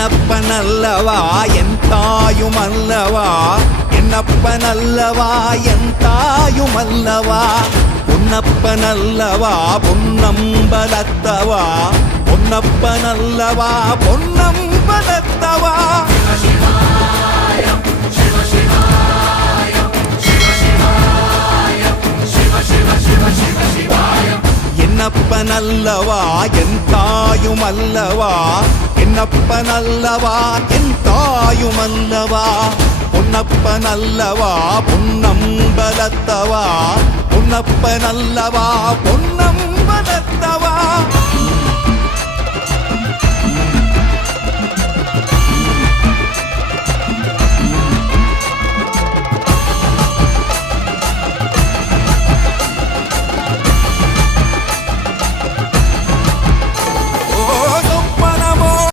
என்னப்பனல்லவா என் தாயுமல்லவா, என்னப்பனல்லவா என் தாயுமல்லவா, பொன்னப்பனல்லவா பொன்னம்பலத்தவா, பொன்னப்பனல்லவா பொன்னம்பலத்தவா. என்னப்பனல்லவா என் தாயுமல்லவா, என்னப்பனல்லவா என் தாயுமல்லவா, பொன்னப்பனல்லவா பொன்னம்பலத்தவா, பொன்னப்பனல்லவா பொன்னம்பலத்தவா.